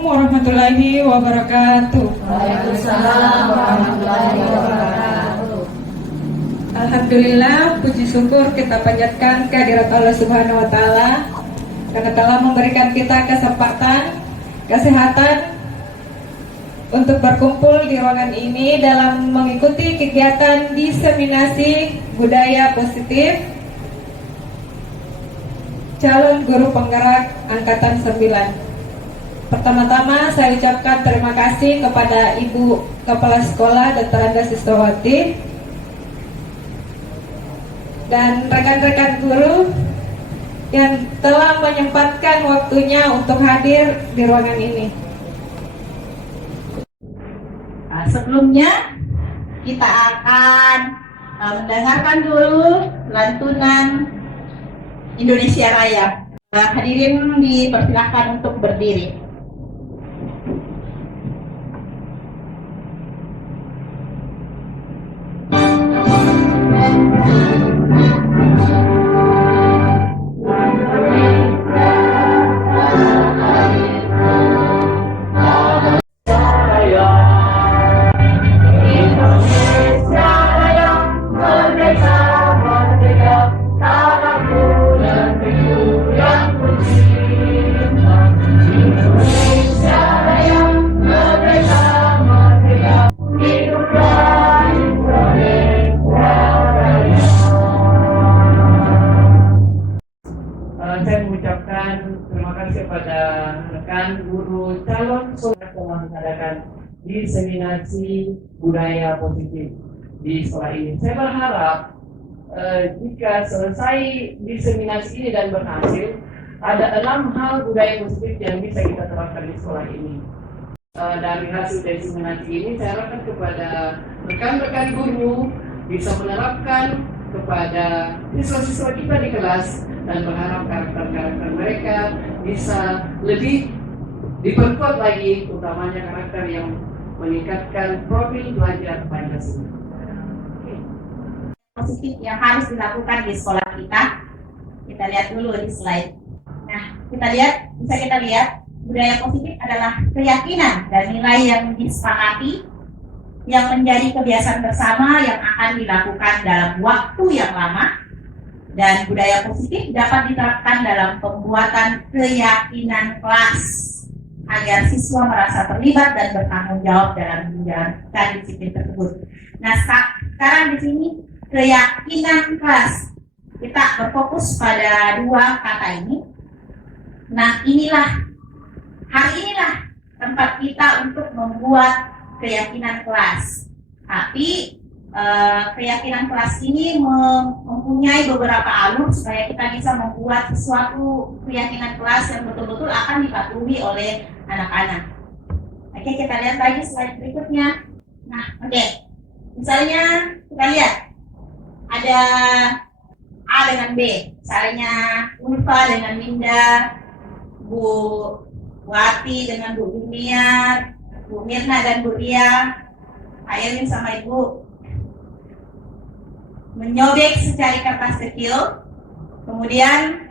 warahmatullahi wabarakatuh. Waalaikumsalam warahmatullahi wabarakatuh. Alhamdulillah, puji syukur kita panjatkan kehadirat Allah Subhanahu wa taala karena telah memberikan kita kesempatan, kesehatan untuk berkumpul di ruangan ini dalam mengikuti kegiatan diseminasi budaya positif calon guru penggerak angkatan 9. Pertama-tama saya ucapkan terima kasih kepada Ibu Kepala Sekolah Dr. Anda Sistowati dan rekan-rekan guru yang telah menyempatkan waktunya untuk hadir di ruangan ini. Nah, sebelumnya kita akan mendengarkan dulu lantunan Indonesia Raya. Hadirin dipersilakan untuk berdiri. Saya mengucapkan terima kasih kepada rekan guru calon yang telah mengadakan diseminasi budaya positif di sekolah ini. Saya berharap jika selesai diseminasi ini dan berhasil, ada 6 hal budaya positif yang bisa kita terapkan di sekolah ini. Dari hasil diseminasi ini, saya harapkan kepada rekan-rekan guru bisa menerapkan kepada siswa-siswa kita di kelas dan berharap karakter-karakter mereka bisa lebih diperkuat lagi, utamanya karakter yang meningkatkan profil belajar Pancasila. Positif yang harus dilakukan di sekolah kita. Kita lihat dulu di slide. Nah, bisa kita lihat budaya positif adalah keyakinan dan nilai yang disepakati yang menjadi kebiasaan bersama yang akan dilakukan dalam waktu yang lama, dan budaya positif dapat diterapkan dalam pembuatan keyakinan kelas agar siswa merasa terlibat dan bertanggung jawab dalam menjalankan disiplin tersebut. Nah, sekarang di sini keyakinan kelas kita berfokus pada 2 kata ini. Nah, hari inilah tempat kita untuk membuat keyakinan kelas. Tapi keyakinan kelas ini mempunyai beberapa alur supaya kita bisa membuat sesuatu keyakinan kelas yang betul-betul akan dipatuhi oleh anak-anak. Oke, kita lihat lagi slide berikutnya. Nah, oke. Misalnya kita lihat ada A dengan B. Misalnya Ulfa dengan Minda, Bu Wati dengan Bu Buniar, Bu Mirna dan Bu Ria, Pak Erwin sama Ibu menyobek secari kertas kecil. Kemudian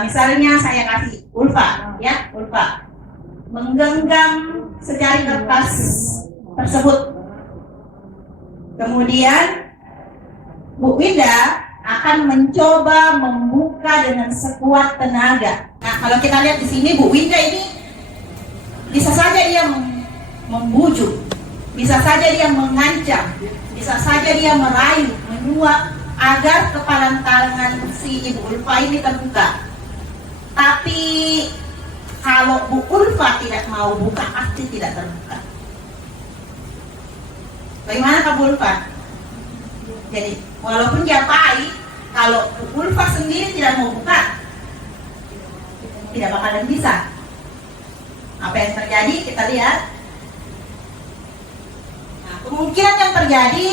misalnya saya kasih Ulfa, ya, Ulfa menggenggam secari kertas tersebut. Kemudian Bu Winda akan mencoba membuka dengan sekuat tenaga. Nah, kalau kita lihat di sini Bu Winda ini bisa saja dia membujuk, bisa saja dia mengancam, bisa saja dia merayu, menyuap agar kepalan tangan si Ibu Ulfa ini terbuka. Tapi kalau Bu Ulfa tidak mau buka, pasti tidak terbuka. Bagaimana Kak Bu Ulfa? Jadi walaupun dia pahit, kalau Bu Ulfa sendiri tidak mau buka, tidak bakalan bisa. Apa yang terjadi kita lihat. Nah, kemungkinan yang terjadi,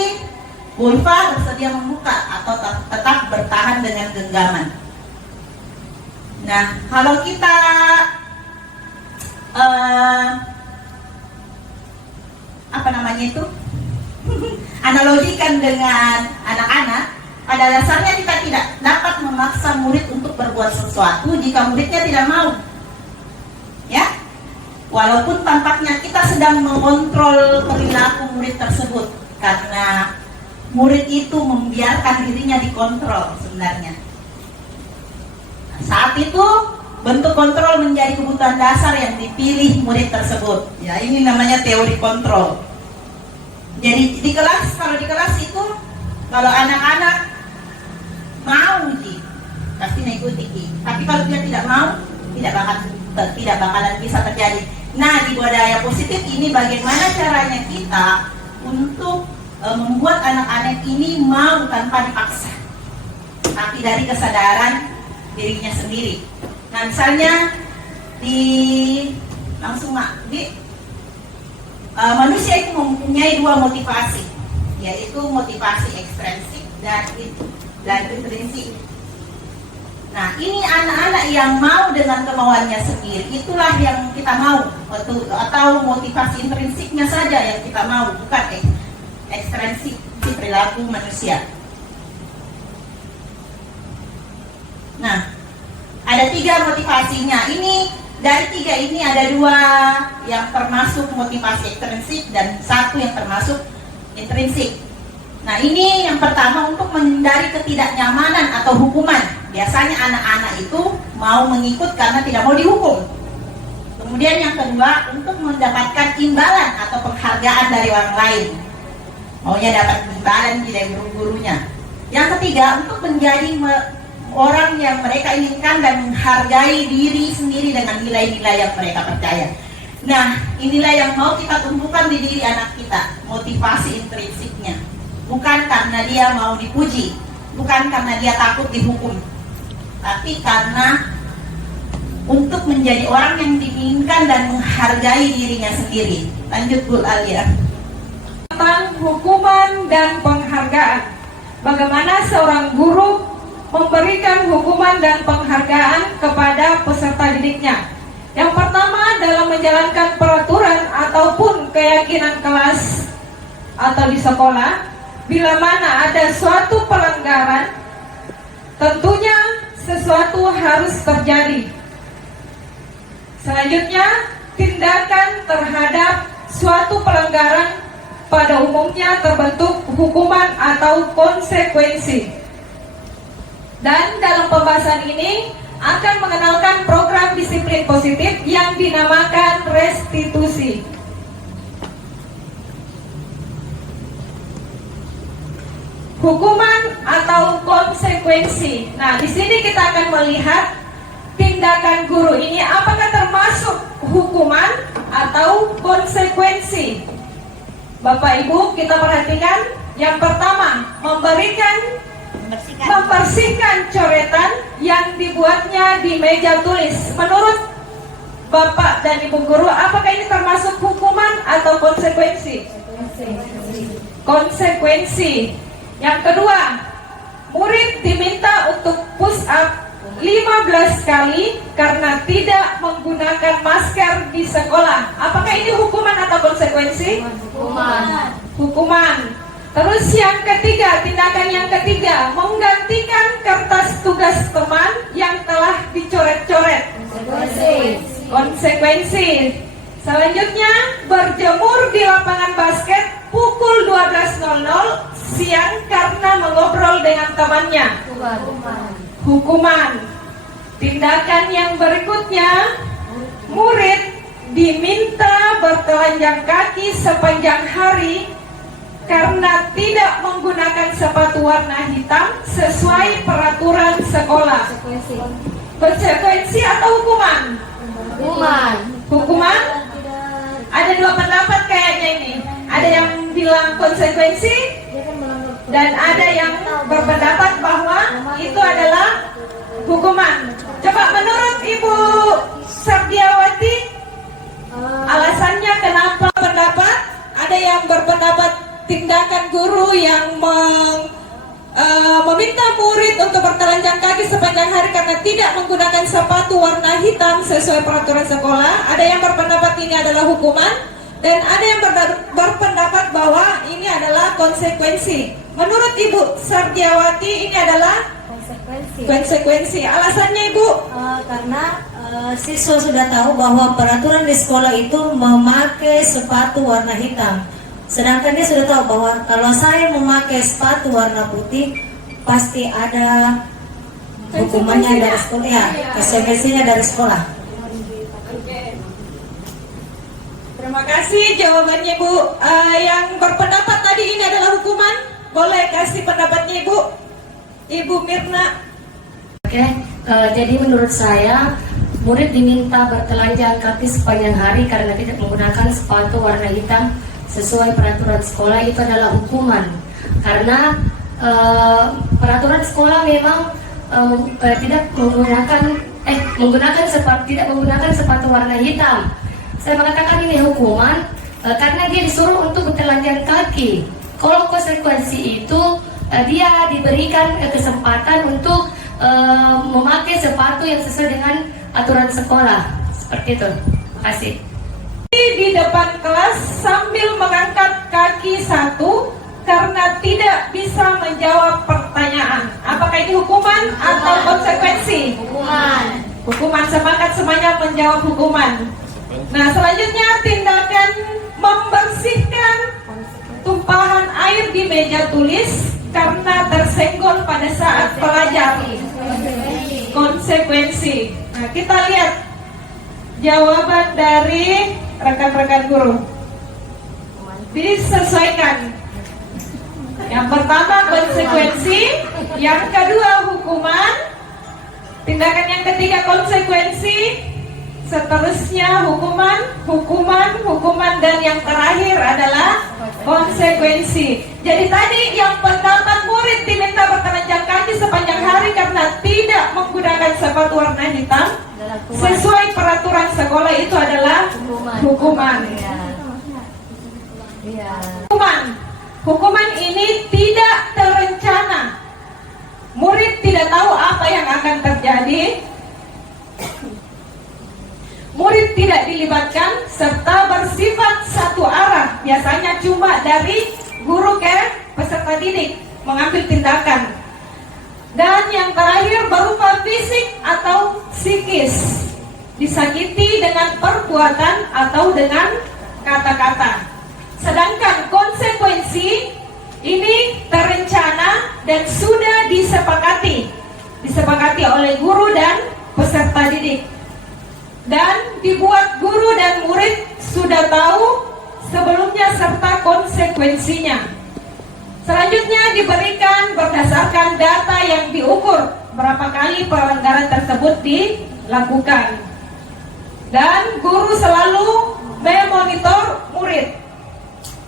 Bu Ulfa bersedia membuka atau tetap bertahan dengan genggaman. Nah, kalau kita analogikan dengan anak-anak, pada dasarnya kita tidak dapat memaksa murid untuk berbuat sesuatu jika muridnya tidak mau. Ya, Walaupun tampaknya kita sedang mengontrol perilaku murid tersebut, karena murid itu membiarkan dirinya dikontrol sebenarnya. Saat itu bentuk kontrol menjadi kebutuhan dasar yang dipilih murid tersebut. Ya, ini namanya teori kontrol. Jadi di kelas, kalau di kelas itu, kalau anak-anak mau pasti mengikuti. Tapi kalau dia tidak mau, tidak bakalan bisa terjadi. Nah, di budaya positif ini bagaimana caranya kita untuk membuat anak-anak ini mau tanpa dipaksa, tapi dari kesadaran dirinya sendiri. Nah, misalnya manusia itu mempunyai dua motivasi, yaitu motivasi ekstrinsik dan intrinsik. Nah, ini anak-anak yang mau dengan kemauannya sendiri, itulah yang kita mau, atau motivasi intrinsiknya saja yang kita mau, bukan ekstrinsik perilaku manusia. Nah, ada 3 motivasinya. Dari 3 ini ada 2 yang termasuk motivasi ekstrinsik dan 1 yang termasuk intrinsik. Nah, ini yang pertama untuk menghindari ketidaknyamanan atau hukuman. Biasanya anak-anak itu mau mengikut karena tidak mau dihukum. Kemudian yang kedua, untuk mendapatkan imbalan atau penghargaan dari orang lain. Maunya dapat imbalan dari guru-gurunya. Yang ketiga, untuk menjadi orang yang mereka inginkan dan menghargai diri sendiri dengan nilai-nilai yang mereka percaya. Nah, inilah yang mau kita tumbuhkan di diri anak kita, motivasi intrinsiknya. Bukan karena dia mau dipuji, bukan karena dia takut dihukum, tapi karena untuk menjadi orang yang diinginkan dan menghargai dirinya sendiri. Lanjut Bu Alia. Tentang hukuman dan penghargaan. Bagaimana seorang guru memberikan hukuman dan penghargaan kepada peserta didiknya. Yang pertama, dalam menjalankan peraturan ataupun keyakinan kelas atau di sekolah, bila mana ada suatu pelanggaran, tentunya sesuatu harus terjadi. Selanjutnya, tindakan terhadap suatu pelanggaran pada umumnya terbentuk hukuman atau konsekuensi. Dan dalam pembahasan ini akan mengenalkan program disiplin positif yang dinamakan restitusi. Hukuman atau konsekuensi. Nah, di sini kita akan melihat tindakan guru ini apakah termasuk hukuman atau konsekuensi. Bapak Ibu, kita perhatikan. Yang pertama, membersihkan coretan yang dibuatnya di meja tulis. Menurut Bapak dan Ibu guru, apakah ini termasuk hukuman atau konsekuensi? Konsekuensi. Yang kedua, murid diminta untuk push up 15 kali karena tidak menggunakan masker di sekolah. Apakah ini hukuman atau konsekuensi? Hukuman. Terus yang ketiga, tindakan yang ketiga, menggantikan kertas tugas teman yang telah dicoret-coret. Konsekuensi. Selanjutnya, berjemur di lapangan basket pukul 12.00 siang karena mengobrol dengan temannya. Hukuman. Tindakan yang berikutnya, murid diminta bertelanjang kaki sepanjang hari karena tidak menggunakan sepatu warna hitam sesuai peraturan sekolah. Konsekuensi atau hukuman? Hukuman? Ada 2 pendapat kayaknya ini. Ada yang bilang konsekuensi dan ada yang berpendapat bahwa itu adalah hukuman. Coba menurut Ibu Sardiawati, alasannya kenapa pendapat? Ada yang berpendapat tindakan guru yang meminta murid untuk bertelanjang kaki sepanjang hari karena tidak menggunakan sepatu warna hitam sesuai peraturan sekolah. Ada yang berpendapat ini adalah hukuman dan ada yang berpendapat bahwa ini adalah konsekuensi. Menurut Ibu Sardiawati ini adalah Konsekuensi. Alasannya Ibu? Karena siswa sudah tahu bahwa peraturan di sekolah itu memakai sepatu warna hitam. Sedangkan dia sudah tahu bahwa kalau saya memakai sepatu warna putih pasti ada hukumannya dari sekolah, ya, konsekuensinya dari sekolah. Terima kasih jawabannya Bu. Yang berpendapat tadi ini adalah hukuman, boleh kasih pendapatnya Ibu? Ibu Mirna. Oke, jadi menurut saya murid diminta bertelanjang kaki sepanjang hari karena tidak menggunakan sepatu warna hitam sesuai peraturan sekolah itu adalah hukuman. Karena peraturan sekolah memang tidak menggunakan sepatu warna hitam. Saya mengatakan ini hukuman karena dia disuruh untuk bertelanjang kaki. Kalau konsekuensi itu dia diberikan kesempatan untuk memakai sepatu yang sesuai dengan aturan sekolah. Seperti itu. Terima kasih. Di depan kelas sambil mengangkat kaki satu karena tidak bisa menjawab pertanyaan. Apakah itu hukuman atau konsekuensi? Hukuman. Hukuman, semangat semuanya menjawab hukuman. Nah, selanjutnya tindakan membersihkan tumpahan air di meja tulis karena tersenggol pada saat belajar. Konsekuensi. Nah, kita lihat jawaban dari rekan-rekan guru. Disesuaikan. Yang pertama konsekuensi, yang kedua hukuman, tindakan yang ketiga konsekuensi, seterusnya hukuman, dan yang terakhir adalah konsekuensi. Jadi tadi yang pendapat murid diminta bertelanjang kaki sepanjang hari karena tidak menggunakan sepatu warna hitam sesuai peraturan sekolah itu adalah hukuman. Hukuman ini tidak terencana. Murid tidak tahu apa yang akan terjadi. Murid tidak dilibatkan serta bersifat satu arah. Biasanya cuma dari guru ke peserta didik mengambil tindakan. Dan yang terakhir berupa fisik atau psikis, disakiti dengan perbuatan atau dengan kata-kata. Sedangkan konsekuensi ini terencana dan sudah disepakati oleh guru dan peserta didik. Dan dibuat guru dan murid sudah tahu sebelumnya serta konsekuensinya. Selanjutnya diberikan berdasarkan data yang diukur berapa kali pelanggaran tersebut dilakukan. Dan guru selalu memonitor murid.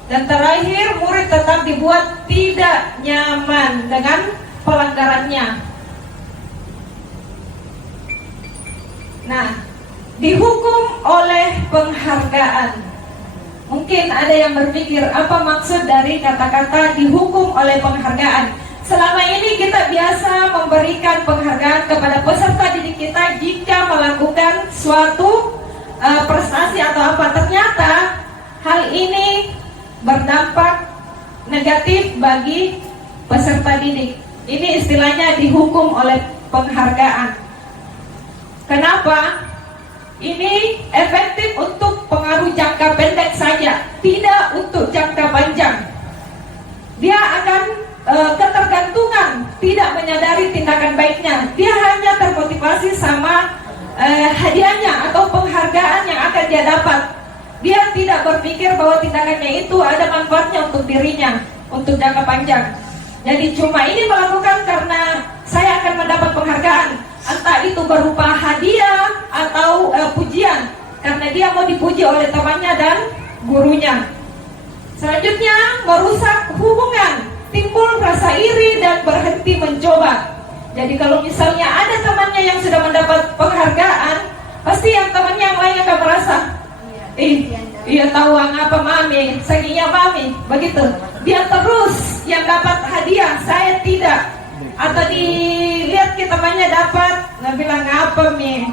Dan terakhir murid tetap dibuat tidak nyaman dengan pelanggarannya. Nah, dihukum oleh penghargaan. Mungkin ada yang berpikir apa maksud dari kata-kata dihukum oleh penghargaan. Selama ini kita biasa memberikan penghargaan kepada peserta didik kita jika melakukan suatu prestasi atau apa. Ternyata hal ini berdampak negatif bagi peserta didik. Ini istilahnya dihukum oleh penghargaan. Kenapa? Ini efektif untuk pengaruh jangka pendek saja, tidak untuk jangka panjang. Dia akan ketergantungan, tidak menyadari tindakan baiknya. Dia hanya termotivasi sama hadiahnya atau penghargaan yang akan dia dapat. Dia tidak berpikir bahwa tindakannya itu ada manfaatnya untuk dirinya, untuk jangka panjang. Jadi cuma ini melakukan karena saya akan mendapat penghargaan, entah itu berupa hadiah atau pujian, karena dia mau dipuji oleh temannya dan gurunya. Selanjutnya merusak hubungan, timbul rasa iri dan berhenti mencoba. Jadi kalau misalnya ada temannya yang sudah mendapat penghargaan, pasti yang temannya yang lain akan merasa, iya tahu apa mami, sakinya mami, begitu. Dia terus yang dapat hadiah, saya tidak. Atau dilihat kita temannya dapat, nggak bilang apa mi,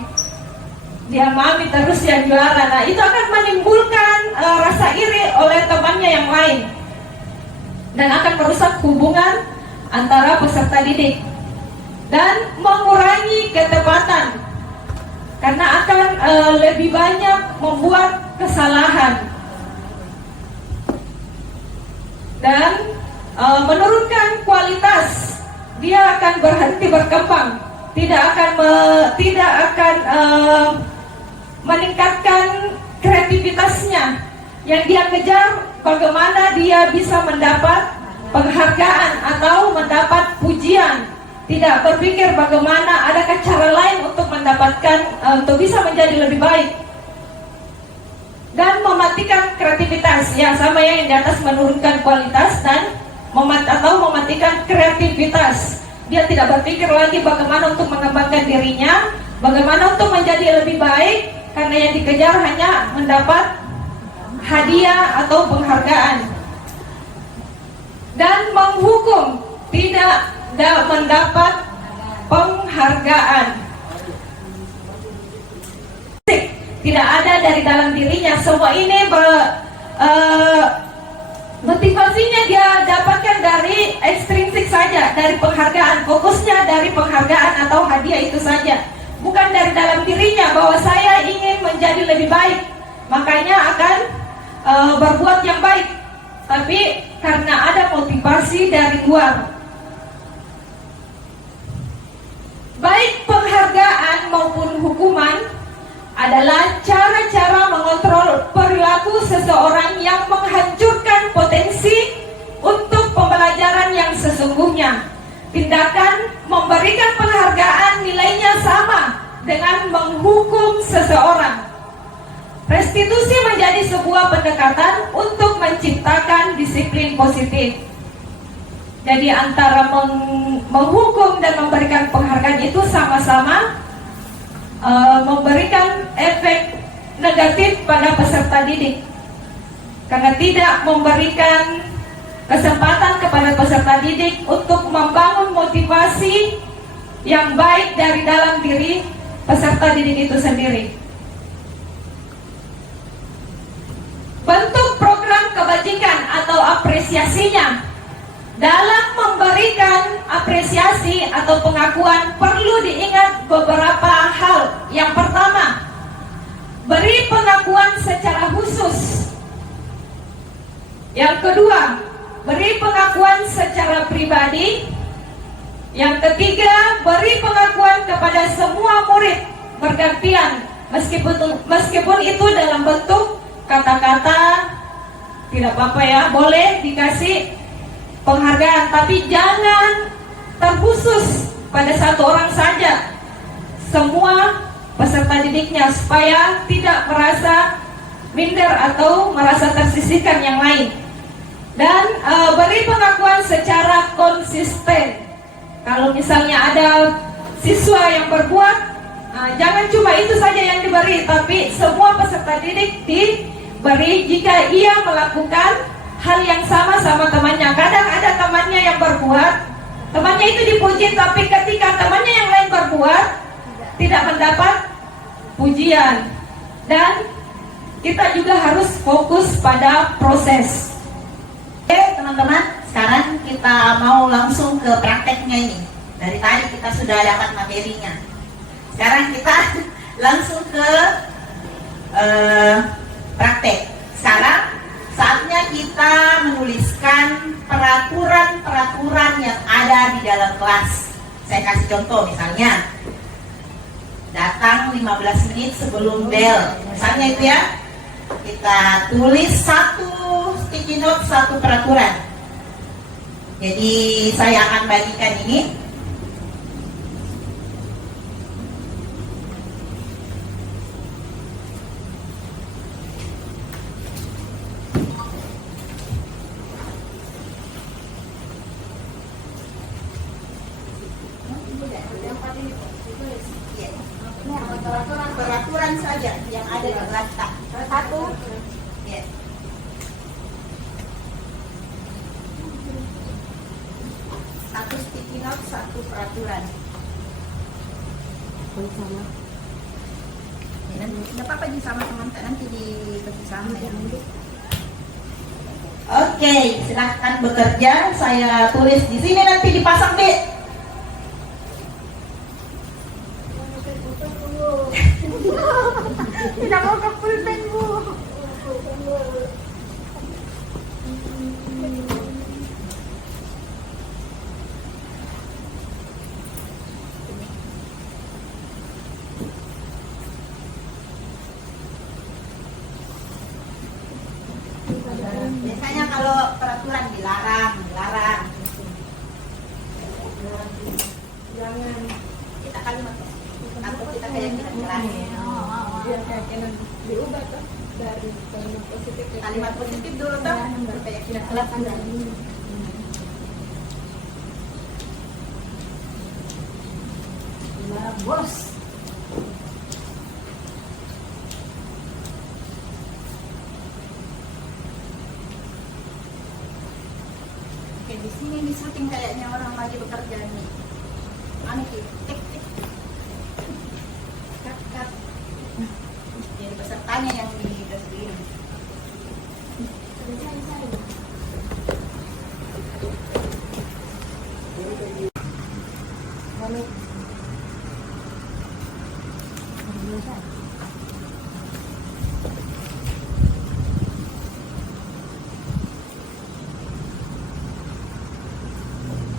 dia mami terus yang juara. Nah itu akan menimbulkan rasa iri oleh temannya yang lain dan akan merusak hubungan antara peserta didik. dan mengurangi ketepatan karena akan lebih banyak membuat kesalahan dan menurunkan kualitas. Dia akan berhenti berkembang, tidak akan meningkatkan kreativitasnya. Yang dia kejar bagaimana dia bisa mendapat penghargaan atau mendapat pujian, tidak berpikir bagaimana adakah cara lain untuk mendapatkan untuk bisa menjadi lebih baik, dan mematikan kreativitas. Ya, sama yang di atas, menurunkan kualitas dan mematikan kreativitas. Dia tidak berpikir lagi bagaimana untuk mengembangkan dirinya, bagaimana untuk menjadi lebih baik, karena yang dikejar hanya mendapat hadiah atau penghargaan. Dan menghukum, tidak mendapat penghargaan. Tidak ada dari dalam dirinya. Semua ini motivasinya dia dapatkan dari ekstrinsik saja, dari penghargaan. Fokusnya dari penghargaan atau hadiah itu saja, bukan dari dalam dirinya bahwa saya ingin menjadi lebih baik, makanya akan berbuat yang baik. Tapi karena ada motivasi dari luar, baik penghargaan maupun hukuman adalah cara-cara mengontrol perilaku seseorang yang menghancurkan potensi untuk pembelajaran yang sesungguhnya. Tindakan memberikan penghargaan nilainya sama dengan menghukum seseorang. Restitusi menjadi sebuah pendekatan untuk menciptakan disiplin positif. Jadi antara menghukum dan memberikan penghargaan itu sama-sama memberikan efek negatif pada peserta didik, karena tidak memberikan kesempatan kepada peserta didik untuk membangun motivasi yang baik dari dalam diri peserta didik itu sendiri. Bentuk program kebajikan atau apresiasinya, dalam memberikan apresiasi atau pengakuan perlu diingat beberapa hal. Yang pertama, beri pengakuan secara khusus. Yang kedua, beri pengakuan secara pribadi. Yang ketiga, beri pengakuan kepada semua murid bergantian, meskipun itu dalam bentuk kata-kata, tidak apa-apa ya, boleh dikasih penghargaan, tapi jangan terkhusus pada satu orang saja, semua peserta didiknya, supaya tidak merasa minder atau merasa tersisihkan yang lain. Dan beri pengakuan secara konsisten. Kalau misalnya ada siswa yang berbuat, jangan cuma itu saja yang diberi, tapi semua peserta didik diberi jika ia melakukan hal yang sama temannya. Kadang ada temannya yang berbuat, temannya itu dipuji, tapi ketika temannya yang lain berbuat, tidak mendapat pujian. Dan kita juga harus fokus pada proses. Oke teman-teman, sekarang kita mau langsung ke prakteknya ini. Dari tadi kita sudah dapat materinya. Sekarang kita langsung ke praktek. Sekarang saatnya kita menuliskan peraturan-peraturan yang ada di dalam kelas. Saya kasih contoh, misalnya datang 15 menit sebelum bel, misalnya itu ya. Kita tulis satu sticky note, satu peraturan. Jadi saya akan bagikan ini. Peraturan saja yang ada di kelas. Satu, ya. Satu sticky note, satu peraturan. Sama. Ya, tidak apa-apa di sama-sama, nanti dikasih sama ya. Oke, silahkan bekerja. Saya tulis di sini, nanti dipasang B. Biasanya kalau peraturan dilarang. Jangan Kita kalimat atau kita keyakinan kelas. biar keyakinan diubah tuh dari kalimat positif ke Kalimat positif dulu tuh, baru keyakinan kelas. Bos. Oke, di sini di syuting kayaknya orang lagi bekerja nih. Anu Ki, tik. Cut. Jadi pesertanya yang dikasih ini.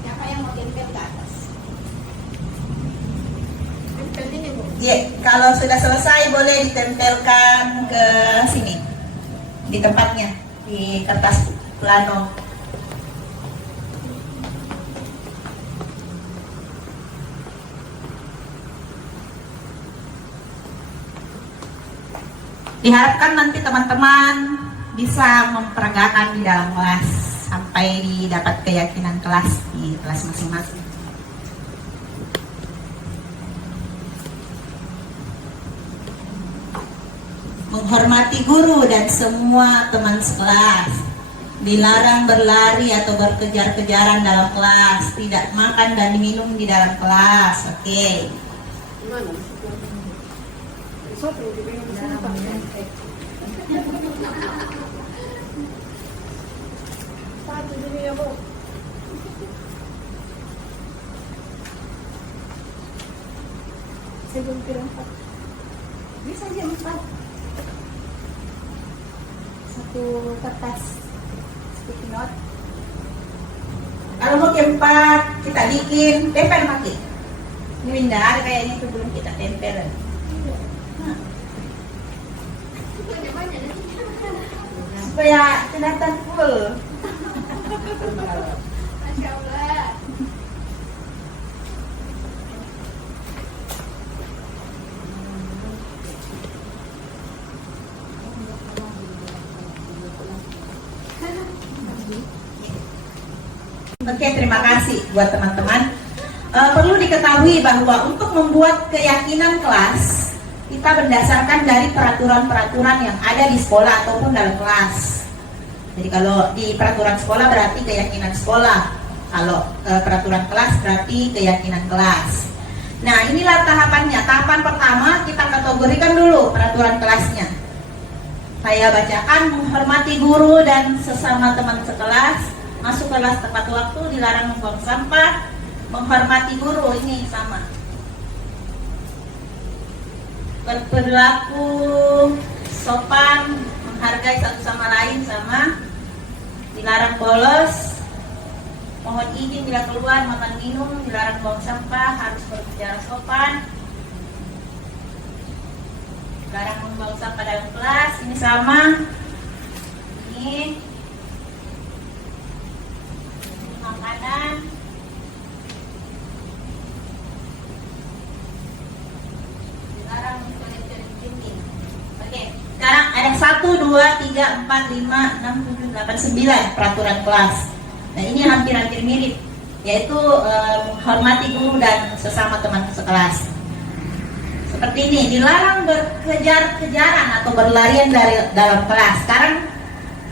Siapa yang mau tempel ke atas? Tempel ini Bu. Ya, kalau sudah selesai boleh ditempelkan ke sini. Di tempatnya, di kertas plano. Diharapkan nanti teman-teman bisa memperagakan di dalam kelas sampai didapat keyakinan kelas di kelas masing-masing. Menghormati guru dan semua teman sekelas. Dilarang berlari atau berkejar-kejaran dalam kelas. Tidak makan dan minum di dalam kelas. Oke. satu ini ya Bu. Sebelum kira 4 Bisa aja 4. satu kertas sticky note. Kalau mau ke 4 kita bikin tempel pakai. Ini benda ada kayaknya itu belum kita tempel. Nah. Supaya kelihatan full. Masya Allah. Oke, terima kasih buat teman-teman. Perlu diketahui bahwa untuk membuat keyakinan kelas, kita berdasarkan dari peraturan-peraturan yang ada di sekolah ataupun dalam kelas. Jadi kalau di peraturan sekolah berarti keyakinan sekolah. Kalau peraturan kelas berarti keyakinan kelas. Nah, inilah tahapannya. Tahapan pertama kita kategorikan dulu peraturan kelasnya. Saya bacakan: menghormati guru dan sesama teman sekelas, masuk kelas tepat waktu, dilarang membuang sampah, menghormati guru, ini sama. Berperilaku sopan, menghargai satu sama lain sama. Dilarang bolos, mohon izin bila keluar, makan minum, dilarang buang sampah, harus berbicara sopan. Dilarang membuang sampah dalam kelas, ini sama. Ini makanan. Dilarang mencoret-coret dinding. Oke, sekarang ada 1, 2, 3, 4, 5, 6, 7, 8, 9 peraturan kelas. Nah, ini hampir-hampir mirip, yaitu menghormati guru dan sesama teman sekelas. Seperti ini, dilarang berkejar-kejaran atau berlarian dari dalam kelas. Sekarang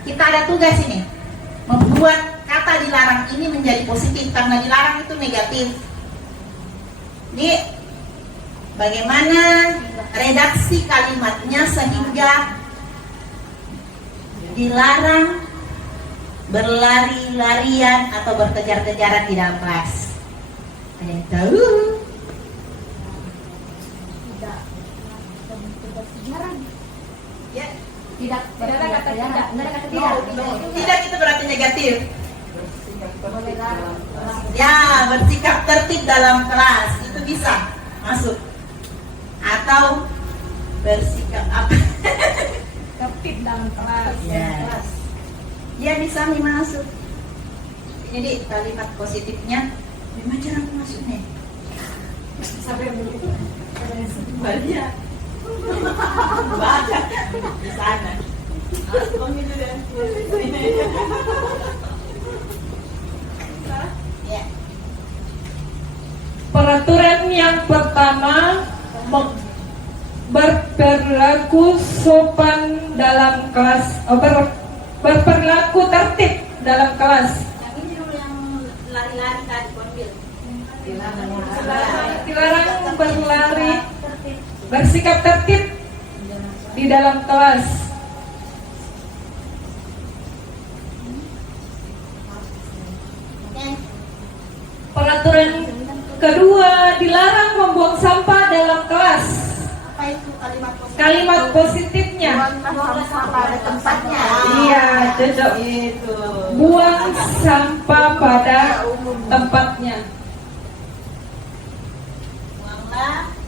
kita ada tugas ini, membuat kata dilarang ini menjadi positif, karena dilarang itu negatif. Ini bagaimana redaksi kalimatnya sehingga dilarang berlari-larian atau berkejar-kejaran di dalam kelas. Ada yang tahu? Ya, Tidak ada kata tidak. Tidak ada kata tidak. tidak. Tidak itu berarti negatif. Ya, bersikap tertib dalam kelas itu bisa masuk. Atau bersikap apa? Tertib dalam kelas. Ya. Dia bisa masuk. Jadi kalimat positifnya memang cara masuknya. Sampai begitu. Banyak. Baca di sana. Ya. Peraturan yang pertama, berperilaku sopan dalam kelas, berperilaku tertib dalam kelas. Yang ini dulu yang lari-lari tadi konbil. Dilarang berlari, bersikap tertib di dalam kelas. Oke. Peraturan kedua, dilarang membuang sampah dalam kelas. Apa itu kalimat positif? Kalimat positifnya, Buang sampah pada tempatnya. iya cocok. Itu. Buang sampah pada tempatnya.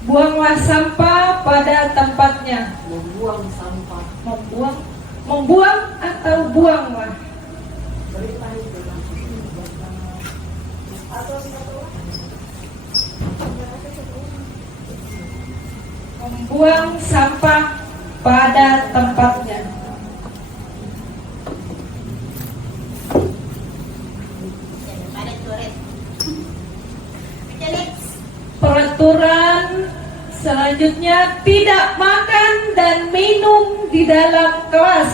Buanglah sampah pada tempatnya. Membuang sampah. Membuang atau buanglah. Membuang sampah pada tempatnya. Peraturan selanjutnya, tidak makan dan minum di dalam kelas.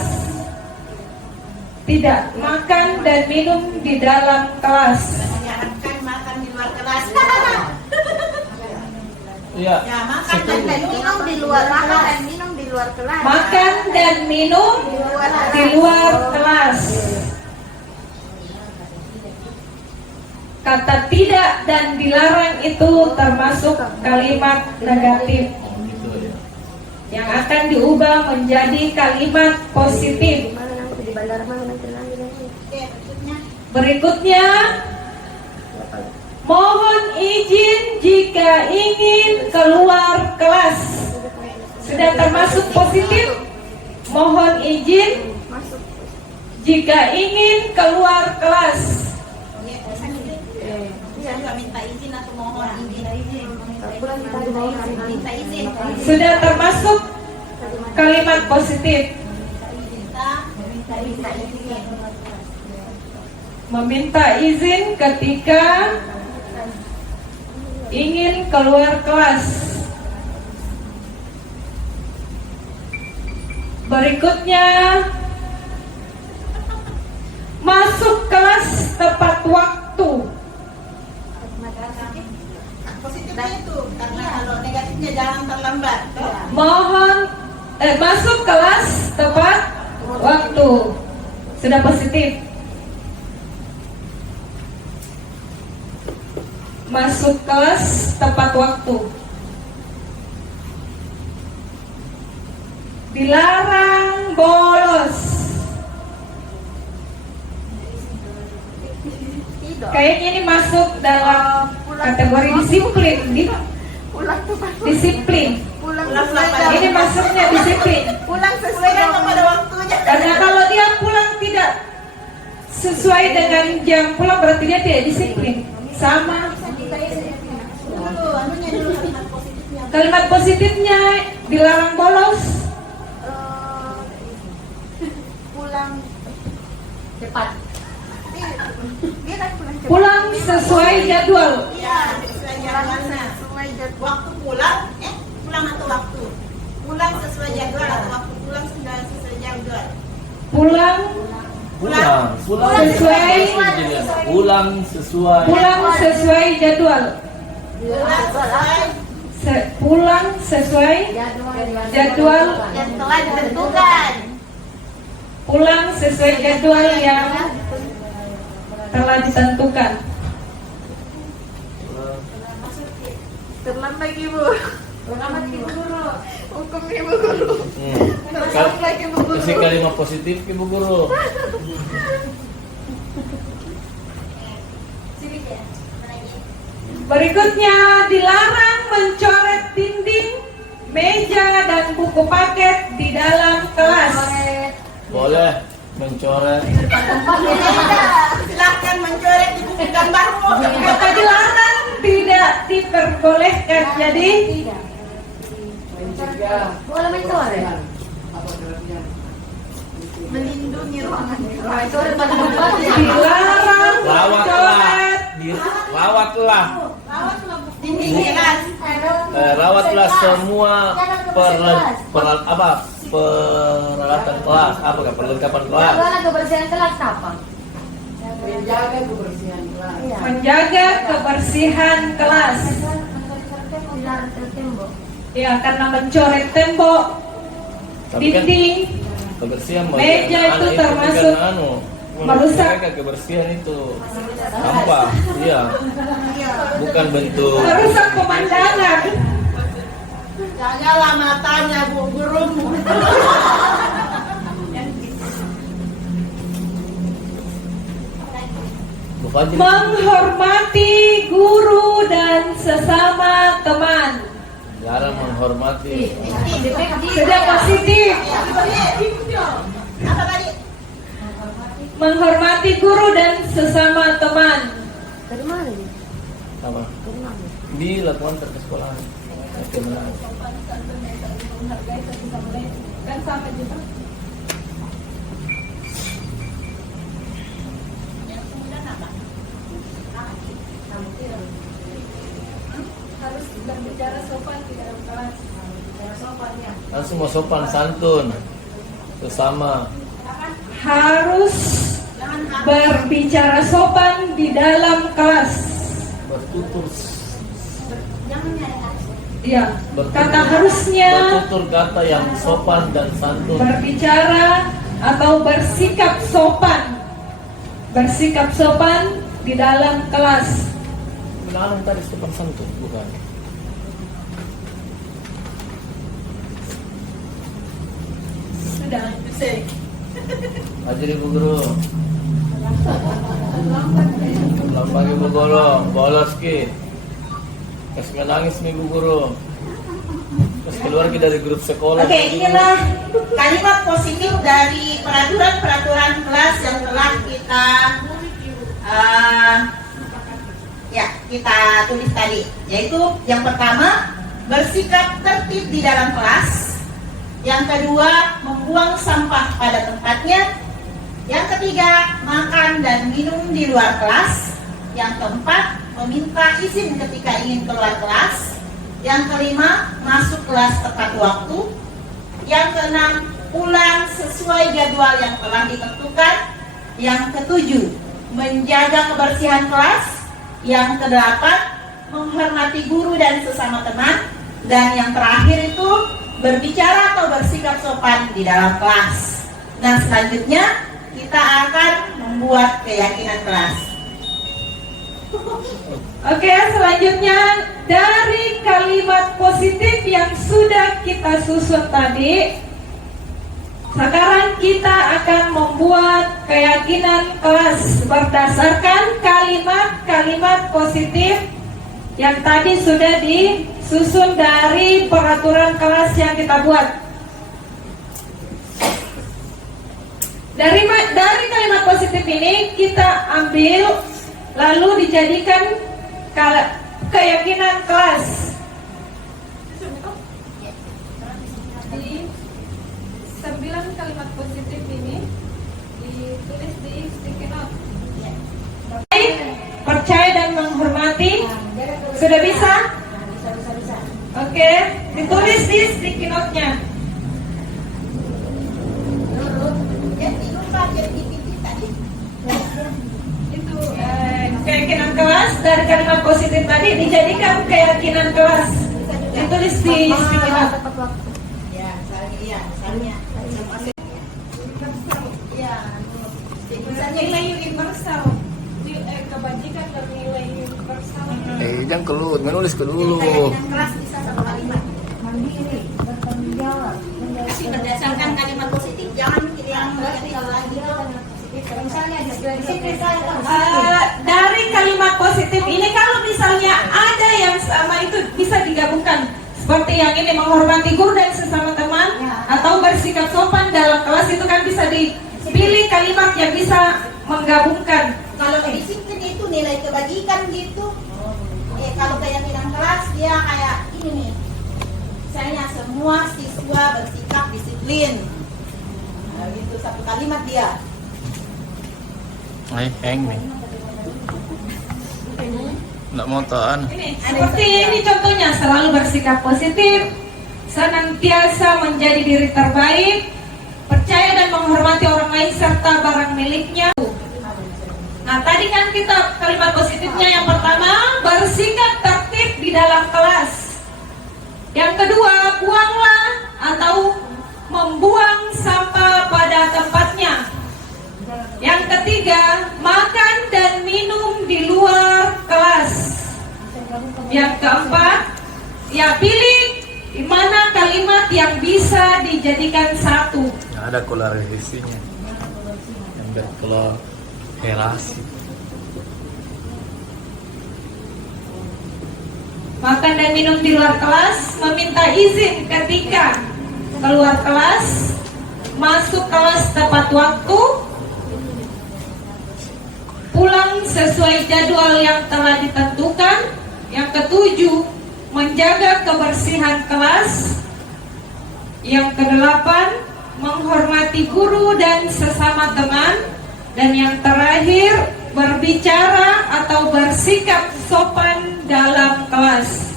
Tidak makan dan minum di dalam kelas. Menyarankan makan di luar kelas. Iya. Ya, makan dan minum di luar kelas. Minum di luar kelas. Makan dan minum di luar kelas. Kata tidak dan dilarang itu termasuk kalimat negatif Gitu ya. yang akan diubah menjadi kalimat positif. Oke, berikutnya. Berikutnya, mohon izin jika ingin keluar kelas. Sudah termasuk positif. Mohon izin jika ingin keluar kelas. Saya nggak minta izin atau mohon izin. Minta izin. Sudah termasuk kalimat positif. Minta izin. Meminta izin ketika ingin keluar kelas. Berikutnya, masuk kelas tepat waktu. Positifnya itu karena kalau negatifnya jangan terlambat. Mohon masuk kelas tepat waktu. Sudah positif. Masuk kelas tepat waktu. Dilarang bolos. Kayaknya ini masuk dalam kategori disiplin. Disiplin. Ini masuknya disiplin. Pulang sesuai dengan pada waktunya. Karena kalau dia pulang tidak sesuai dengan jam pulang, berarti dia tidak disiplin. Sama. Dulu, anunya dulu kalimat positifnya. Kalimat positifnya dilarang bolos. Pulang cepat. Dia kan pulang cepat. Pulang sesuai jadwal. Iya, sesuai jadwalnya. Waktu pulang, pulang atau waktu? Pulang sesuai jadwal atau waktu pulang sudah sesuai jadwal? Pulang sesuai Pulang sesuai. pulang sesuai jadwal. Pulang sesuai jadwal. Yang telah ditentukan. Pulang sesuai jadwal yang telah ditentukan. Terlambat ibu. Terlambat ibu guru. Hukum ibu guru. Kasih kalimat positif Ibu Guru. Berikutnya, dilarang mencoret dinding, meja, dan buku paket di dalam kelas. Boleh mencoret mencoret. Silakan mencoret di buku gambarmu. Kata dilarang tidak diperbolehkan. Jadi Mencegah. Boleh mencoret. Apa kelebihan? Melindungi ruangan. Coret pada tempat. dilarang Rawatlah, mencoret. rawatlah, Dinding-dindingan. rawatlah semua peralatan kelas, apakah perlengkapan kelas. Bagaimana kebersihan kelas apa? Menjaga kebersihan kelas. Menjaga kebersihan kelas. Dilarang ke tembok. Ya, karena mencoret tembok, Tapi kan dinding, kebersihan meja itu anak termasuk bukan merusak. menjaga kebersihan itu sampah, iya, bukan bentuk. merusak pemandangan. Jagalah matanya bu gurumu. Bu Fajri, Menghormati guru dan sesama teman. jarang menghormati. Sudah positif. Apa tadi? Menghormati guru dan sesama teman. Dari mana ini? Apa? Di lakukan ke sekolah. Oke, benar. Kan sama juga. Harus berbicara sopan di dalam kelas. Kan semua sopan santun sesama. Harus berbicara sopan di dalam kelas. Bertutur Iya. Kata harusnya bertutur kata yang sopan dan santun. berbicara atau bersikap sopan. Bersikap sopan di dalam kelas. Bilang tadi sopan santun bukan? Sudah. Ajari Bu Guru. Selamat pagi Bu Guru. Bolos ki. Kasih nangis nih Bu Guru. Terus keluar ki dari grup sekolah. Oke, inilah kalimat positif dari peraturan-peraturan kelas yang telah kita tulis tadi. Yaitu yang pertama, bersikap tertib di dalam kelas. Yang kedua, membuang sampah pada tempatnya. Yang ketiga, makan dan minum di luar kelas. Yang keempat, meminta izin ketika ingin keluar kelas. Yang kelima, masuk kelas tepat waktu. Yang keenam, pulang sesuai jadwal yang telah ditentukan. Yang ketujuh, menjaga kebersihan kelas. Yang kedelapan, menghormati guru dan sesama teman. Dan yang terakhir itu, berbicara atau bersikap sopan di dalam kelas. Nah, selanjutnya kita akan membuat keyakinan kelas. Oke, selanjutnya dari kalimat positif yang sudah kita susun tadi, sekarang kita akan membuat keyakinan kelas berdasarkan kalimat-kalimat positif yang tadi sudah disusun dari peraturan kelas yang kita buat. Dari kalimat positif ini kita ambil lalu dijadikan keyakinan kelas. Di 9 kalimat positif ini ditulis di sticky note. Percaya dan menghormati. Sudah bisa? Oke, ditulis di sticky note-nya. Itu keyakinan kelas dari kalimat positif tadi dijadikan keyakinan kelas. Ditulis di sticky note. Ya, misalnya. Misalnya nilai universal, kebajikan dan nilai universal. Jangan kelut, menulis ke dulu. Kelas bisa satu kalimat. Mandiri, bertanggung jawab, Berdasarkan kalimat positif, jangan yang negatif lagi. misalnya di sini saya Dari kalimat positif ini kalau misalnya ada yang sama itu bisa digabungkan seperti yang ini, menghormati guru dan sesama teman atau bersikap sopan dalam kelas, itu kan bisa dipilih kalimat menggabungkan. Kalau disiplin itu nilai kebajikan gitu. Kalau keyakinan kelas dia kayak ini nih. Misalnya semua siswa bersikap disiplin. Nah, gitu satu kalimat dia. Ay, hang nih. Nggak mau tahan. Ini seperti ini contohnya, selalu bersikap positif, senantiasa menjadi diri terbaik, percaya dan menghormati orang lain serta barang miliknya. Nah, tadi kan kita kalimat positifnya yang pertama, bersikap tertib di dalam kelas. Yang kedua, buanglah atau membuang sampah pada tempatnya. Yang ketiga, makan dan minum di luar kelas. Yang keempat, ya pilih di mana kalimat yang bisa dijadikan satu. Nggak ada kolaborasinya. Yang berkolaborasi. Makan dan minum di luar kelas, meminta izin ketika keluar kelas, masuk kelas tepat waktu, pulang sesuai jadwal yang telah ditentukan. Yang ketujuh, menjaga kebersihan kelas. Yang kedelapan, menghormati guru dan sesama teman. Dan yang terakhir, berbicara atau bersikap sopan dalam kelas.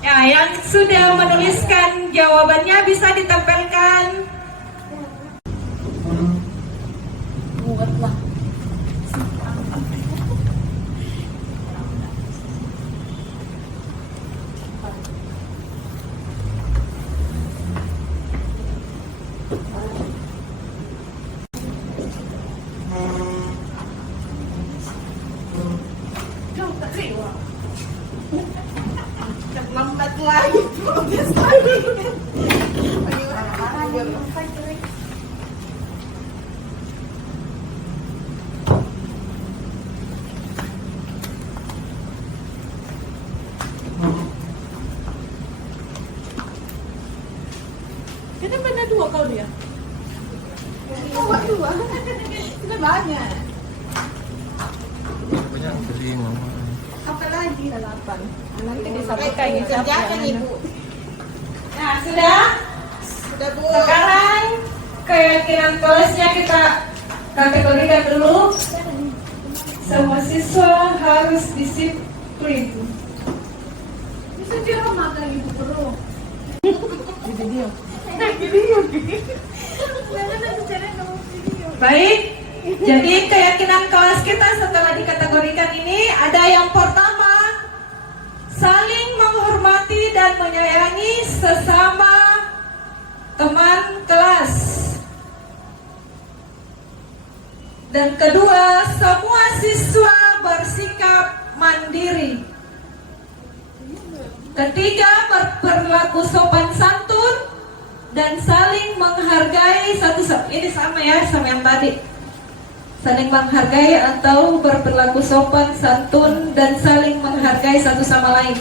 Ya, yang sudah menuliskan jawabannya bisa ditempelkan. Lambat lagi protes lagi. Kenapa ada dua kalau dia? Oh, dua. Sudah banyak. Punya kelima. Apa lagi? 8. Nanti disampaikan Kerjakan Ibu. Nah, sudah? Sudah Bu. Sekarang keyakinan kelasnya kita kategorikan dulu. Semua siswa harus disiplin. Bisa dia makan Ibu perlu. Baik, jadi keyakinan kelas kita setelah dikategorikan ini ada yang pertama, saling menghormati dan menyayangi sesama teman kelas. Dan kedua, semua siswa bersikap mandiri. Ketiga, berlaku sopan santun dan saling menghargai satu sama. Ini sama ya sama yang tadi. Saling menghargai atau berperilaku sopan santun dan saling menghargai satu sama lain.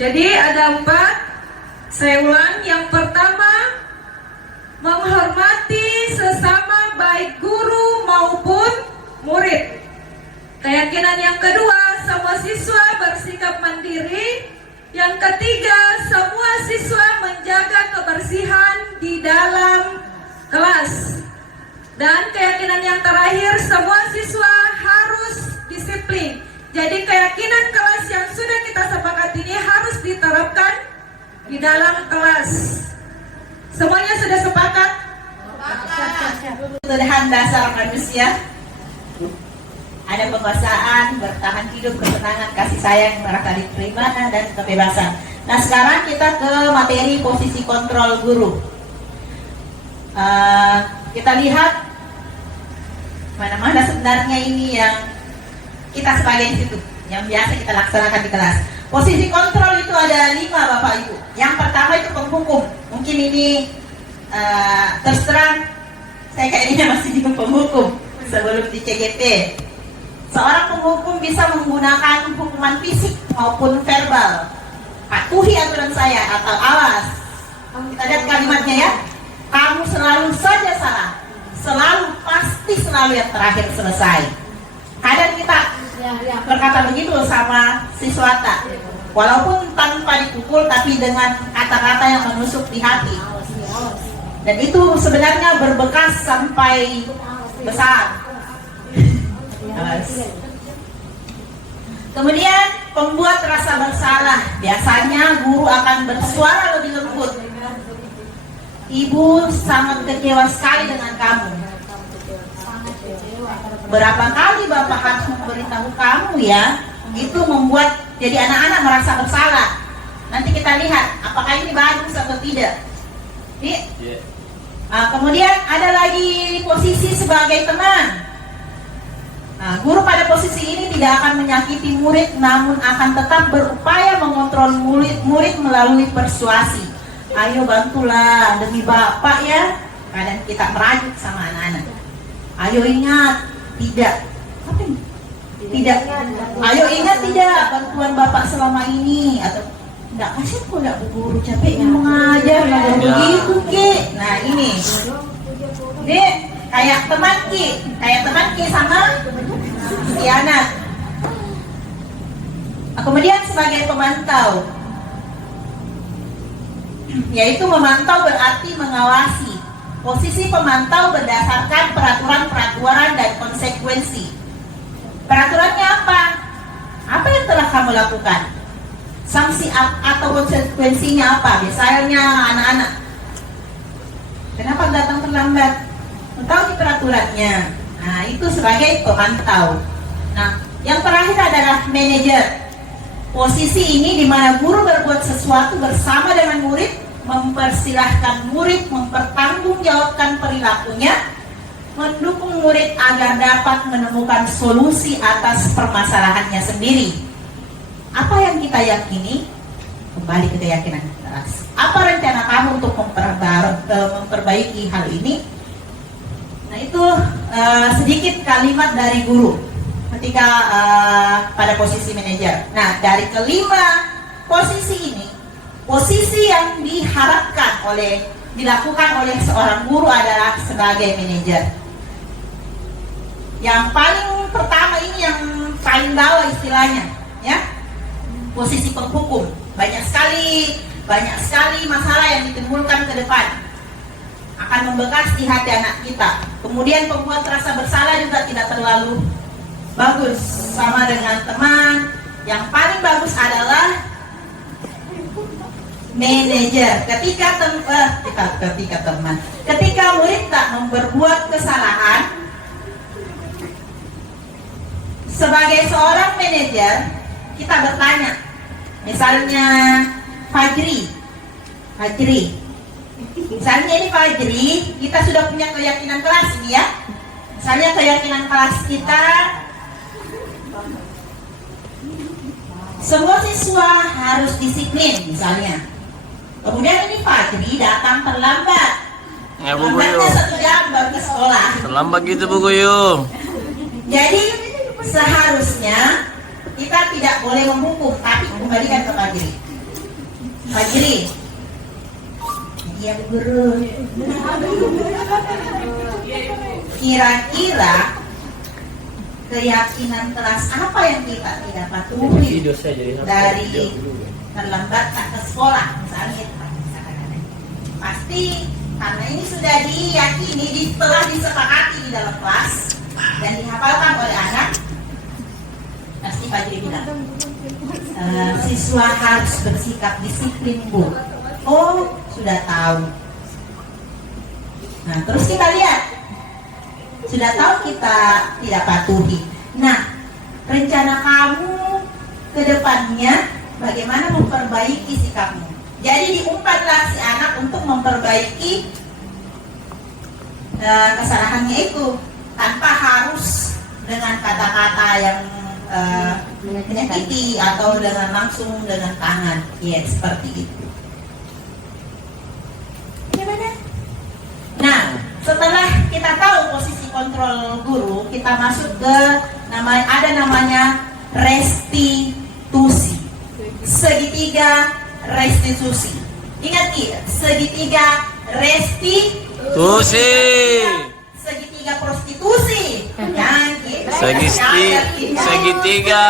Jadi ada 4. Saya ulang. Yang pertama, menghormati sesama baik guru maupun murid. Keyakinan yang kedua, semua siswa bersikap mandiri. Yang ketiga, semua siswa menjaga kebersihan di dalam kelas. Dan keyakinan yang terakhir, semua siswa harus disiplin. Jadi keyakinan kelas yang sudah kita sepakati ini harus diterapkan di dalam kelas. Semuanya sudah sepakat? Kebutuhan dasar manusia. Ada penguasaan, bertahan hidup, ketenangan, kasih sayang, merasa diterima, dan kebebasan. Nah, sekarang kita ke materi posisi kontrol guru. Kita lihat mana-mana sebenarnya ini yang kita sebagai institut yang biasa kita laksanakan di kelas. Posisi kontrol itu ada 5 Bapak Ibu. Yang pertama itu penghukum. Mungkin ini terus terang saya kayaknya masih di penghukum sebelum di CGP. Seorang penghukum bisa menggunakan hukuman fisik maupun verbal. Patuhi aturan saya atau awas. Kita lihat kalimatnya ya. Kamu selalu saja salah. Selalu, pasti selalu yang terakhir selesai. Kadang kita berkata begitu sama siswa tak. Walaupun tanpa dipukul, tapi dengan kata-kata yang menusuk di hati. Dan itu sebenarnya berbekas sampai besar. Kemudian pembuat rasa bersalah. Biasanya guru akan bersuara lebih lembut. Ibu sangat kecewa sekali dengan kamu. Berapa kali Bapak harus memberitahu kamu ya? Itu membuat jadi anak-anak merasa bersalah. Nanti kita lihat apakah ini bagus atau tidak. Kemudian ada lagi posisi sebagai teman. Guru pada posisi ini tidak akan menyakiti murid, namun akan tetap berupaya mengontrol murid melalui persuasi. Ayo bantulah demi Bapak ya. Kadang kita merajuk sama anak-anak. Ayo ingat, tidak. Apa ini? Tidak. Ayo ingat tidak bantuan Bapak selama ini, atau enggak, kasihan kok enggak guru capeknya mengajar, enggak begitu Ki. Nah ini Dek, kayak teman Ki sama si anak. Kemudian sebagai pemantau, yaitu memantau berarti mengawasi. Posisi pemantau berdasarkan peraturan-peraturan dan konsekuensi. Peraturannya apa? Apa yang telah kamu lakukan? Sanksi atau konsekuensinya apa? Misalnya anak-anak, kenapa datang terlambat? Tahu di peraturannya. Nah, itu sebagai pemantau. Nah, yang terakhir adalah manajer. Posisi ini di mana guru berbuat sesuatu bersama dengan murid, mempersilahkan murid mempertanggungjawabkan perilakunya, mendukung murid agar dapat menemukan solusi atas permasalahannya sendiri. Apa yang kita yakini? Kembali ke keyakinan kita. Apa rencana kamu untuk memperbaiki hal ini? Nah itu sedikit kalimat dari guru ketika pada posisi manajer. Nah dari kelima posisi ini, posisi yang dilakukan oleh seorang guru adalah sebagai manajer. Yang paling pertama ini yang paling bawah istilahnya, ya, posisi penghukum. Banyak sekali masalah yang ditimbulkan ke depan, akan membekas di hati anak kita. Kemudian pembuat rasa bersalah juga tidak terlalu bagus, sama dengan teman. Yang paling bagus adalah manajer. Ketika murid tak berbuat kesalahan, sebagai seorang manajer kita bertanya, misalnya Fajri, misalnya ini Fajri, kita sudah punya keyakinan kelas ini ya. Misalnya keyakinan kelas kita, semua siswa harus disiplin misalnya. Kemudian ini Fajri datang terlambat. Ya Bu Guru. Terlambatnya 1 jam baru ke sekolah. Terlambat gitu Bu Guru. Jadi seharusnya kita tidak boleh menghukum, tapi kembalikan ke Fajri. Fajri, iya Bu Guru. Kira-kira keyakinan kelas apa yang kita tidak patuhi dari terlambat tak ke sekolah misalnya? Pasti karena ini sudah diyakini, telah disepakati di dalam kelas dan dihafalkan oleh anak. Pasti Fajri bilang, siswa harus bersikap disiplin Bu. Oh, sudah tahu. Nah, terus kita lihat, sudah tahu kita tidak patuhi. Nah, rencana kamu ke depannya bagaimana memperbaiki sikapmu. Jadi diumpanlah si anak untuk memperbaiki kesalahannya itu, tanpa harus dengan kata-kata yang menyakiti atau dengan langsung dengan tangan. Ya, seperti itu. Gimana? Nah, setelah kita tahu posisi kontrol kontrol guru, kita masuk ke namanya restitusi. Segitiga restitusi. Ingat segitiga restitusi. Segitiga prostitusi. Segitiga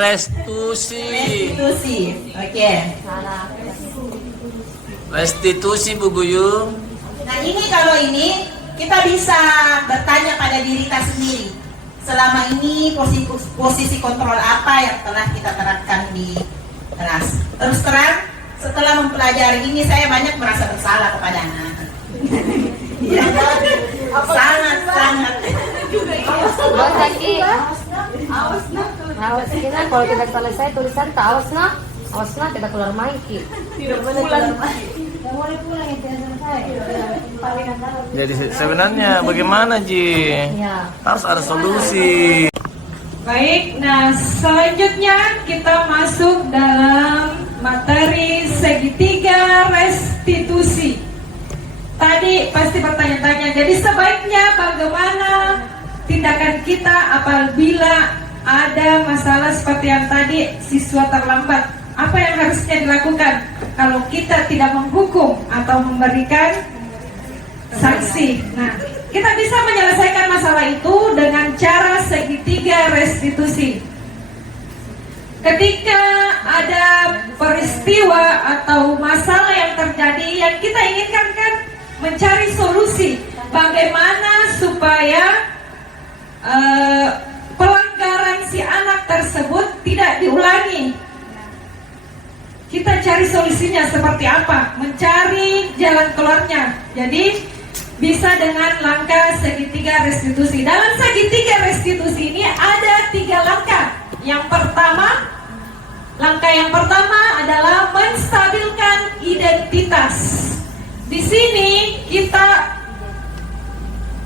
restitusi. Restitusi. Oke. Restitusi Bu Guyung. Nah kalau ini kita bisa bertanya pada diri kita sendiri. Selama ini posisi kontrol apa yang telah kita terapkan di kelas. Terus terang, setelah mempelajari ini saya banyak merasa bersalah kepada anak. Ya, sangat. Awas kita kalau tidak selesai tulisan tak awas nak kita keluar main ki. Tidak pulang. Boleh pulang itu yang selesai. Jadi sebenarnya bagaimana Ji? Ya. Harus ada solusi. Baik, nah selanjutnya kita masuk dalam materi segitiga restitusi. Tadi pasti bertanya-tanya, jadi sebaiknya bagaimana tindakan kita apabila ada masalah seperti yang tadi siswa terlambat? Apa yang harusnya dilakukan kalau kita tidak menghukum atau memberikan sanksi? Nah, kita bisa menyelesaikan masalah itu dengan cara segitiga restitusi. Ketika ada peristiwa atau masalah yang terjadi, yang kita inginkan kan mencari solusi bagaimana supaya pelanggaran si anak tersebut tidak diulangi. Kita cari solusinya seperti apa, mencari jalan keluarnya. Jadi bisa dengan langkah segitiga restitusi. Dalam segitiga restitusi ini ada 3 langkah. Langkah yang pertama adalah menstabilkan identitas. Di sini kita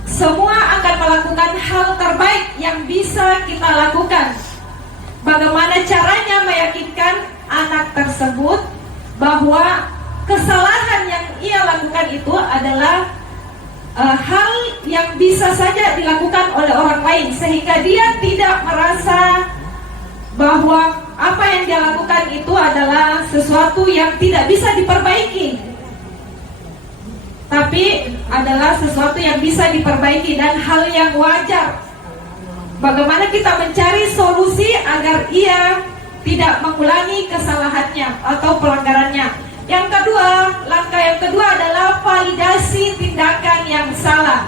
semua akan melakukan hal terbaik yang bisa kita lakukan. Bagaimana caranya meyakinkan anak tersebut bahwa kesalahan yang ia lakukan itu adalah hal yang bisa saja dilakukan oleh orang lain, sehingga dia tidak merasa bahwa apa yang dia lakukan itu adalah sesuatu yang tidak bisa diperbaiki, tapi adalah sesuatu yang bisa diperbaiki dan hal yang wajar. Bagaimana kita mencari solusi agar ia tidak mengulangi kesalahannya atau pelanggarannya. Langkah yang kedua adalah validasi tindakan yang salah.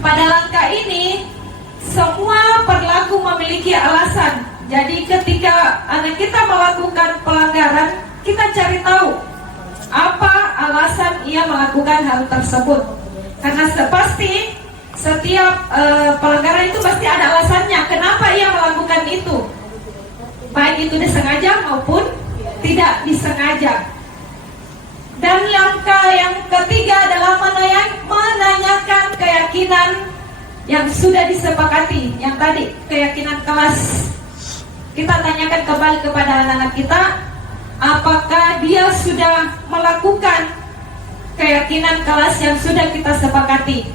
Pada langkah ini, semua perilaku memiliki alasan. Jadi ketika anak kita melakukan pelanggaran, kita cari tahu apa alasan ia melakukan hal tersebut. Karena pasti setiap pelanggaran itu pasti ada alasannya. Kenapa ia melakukan itu? Baik itu disengaja maupun tidak disengaja. Dan langkah yang ketiga adalah menanyakan keyakinan yang sudah disepakati. Yang tadi keyakinan kelas, kita tanyakan kembali kepada anak-anak kita, apakah dia sudah melakukan keyakinan kelas yang sudah kita sepakati.